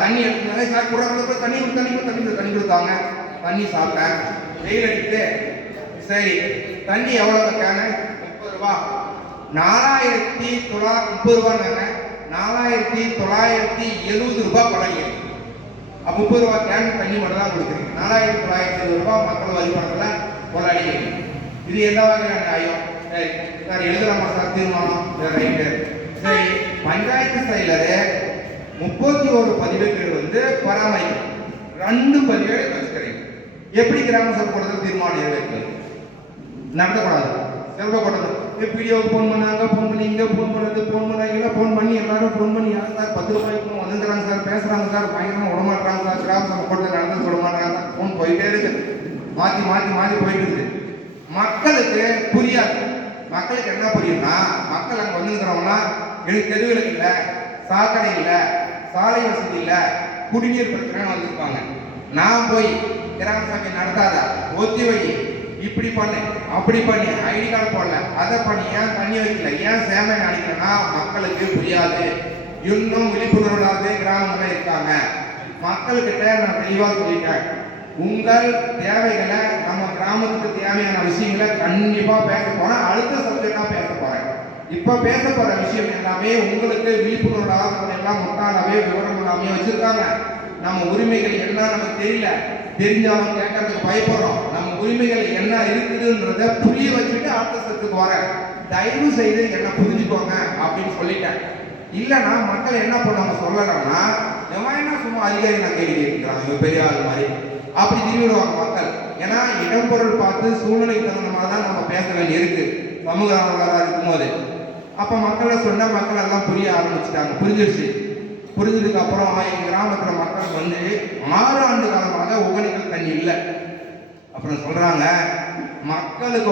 தண்ணி எடுத்துனாங்க சார் கூட தண்ணி கொடு தண்ணி தண்ணி தண்ணி கொடுத்தாங்க. தண்ணி சாப்பிட்டேன் வெயில் அடித்து சரி தண்ணி எவ்வளோ கேனு முப்பது ரூபா. நாலாயிரத்தி தொள்ளா முப்பது ரூபான்னு நாலாயிரத்தி தொள்ளாயிரத்தி எழுபது ரூபாய் பழகி அப்போ முப்பது ரூபா கேன் தண்ணி மட்டும் தான் கொடுக்குறீங்க. நாலாயிரத்தி தொள்ளாயிரத்தி எழுபது ரூபாய் மக்கள் வரி பணத்தில் கொள்ளாடிக்கிறீங்க இது என்ன வகையான நியாயம்? சரி சார் எழுதுகிற சார் தீர்மானம். ரைட்டு. சரி பஞ்சாயத்து செயலர் முப்பத்தி ஒரு பதிவேடுகள் வந்து பராமரிக்கணும் ரெண்டு பதிவேடு வச்சுக்கிறீங்க எப்படி கிராம சபை கூட்டத்தில் தீர்மானம் நிறைவேற்றது நடத்தக்கூடாது செல்வ கூட்டத்தில் பிடிஓ ஃபோன் பண்ணாங்க ஃபோன் பண்ணி இங்கே ஃபோன் பண்ணது ஃபோன் பண்ணாங்க ஃபோன் பண்ணி எல்லாரும் ஃபோன் பண்ணி யார் சார் பத்து ரூபாய்க்கு வந்துக்கிறாங்க சார்? பேசுகிறாங்க சார். பயங்கரமாக விடமாட்டாங்க சார். கிராம சபை கூட்டத்தில் நடந்து விட மாட்டாங்க சார். ஃபோன் போயிட்டே இருக்குது. மாற்றி மாற்றி மாற்றி போயிட்டு இருக்குது. மக்களுக்கு புரியாது. மக்களுக்கு என்ன புரியும்னா மக்கள் அங்கே வந்துருக்கிறவங்கன்னா எனக்கு தெருவில் இல்லை சாக்கடை இல்லை சாலை வசதி இல்லை குடிநீர் பிரச்சனைன்னு வந்திருப்பாங்க. நான் போய் கிராம சபை நடத்தாத ஒத்தி வை இப்படி பண்ணு அப்படி பண்ணி ஐடி கார்டு போடல அதை பண்ணி ஏன் தண்ணி வைக்கல ஏன் சேவை நினைக்கிறேன்னா மக்களுக்கு புரியாது. இன்னும் விழிப்புணர்வு இல்லாத இருக்காங்க. மக்கள்கிட்ட நான் தெளிவாக சொல்லிட்டேன். உங்கள் தேவைகளை நம்ம கிராமத்துக்கு தேவையான விஷயங்களை கண்டிப்பாக பேச போறேன். அடுத்த சப்ஜெக்டாக பேச போகிறேன் இப்போ பேச போகிற விஷயம் எல்லாமே உங்களுக்கு விழிப்புணர்வு எல்லாம் முட்டாளாவே விவரம் எல்லாமே வச்சிருக்காங்க. நம்ம உரிமைகள் என்ன நமக்கு தெரியல. தெரிஞ்சவங்க கேட்கறதுக்கு பயப்படுறோம். நம்ம உரிமைகள் என்ன இருக்குதுன்றத புரிய வச்சுட்டு அடுத்த சத்துக்கு வரேன் தயவு செய்து என்ன புரிஞ்சுக்கோங்க அப்படின்னு சொல்லிட்டேன். இல்லைன்னா மக்கள் என்ன பண்ணுவாங்க சொல்லலாம்னா எவன் என்ன சும்மா அதிகாரி நான் கேள்வி இருக்கிறாங்க பெரிய ஆள் மாதிரி. அப்படி திரும்பிடுவாங்க மக்கள். ஏன்னா இடம்பொருள் பார்த்து சூழ்நிலைக்கு தகுந்த மாதிரி தான் நம்ம பேச வேண்டியிருக்கு. சமூக ஆர்வலராக இருக்கும்போது. அப்போ மக்களை சொன்னால் மக்கள் எல்லாம் புரிய ஆரம்பிச்சிட்டாங்க. புரிஞ்சிருச்சு. புரிஞ்சதுக்கு அப்புறம் எங்க கிராமத்துல மக்கள் வந்து ஆறு ஆண்டு காலமாக ஒகனிக்கல் தண்ணி இல்லை. அப்புறம் சொல்றாங்க மக்களுக்கு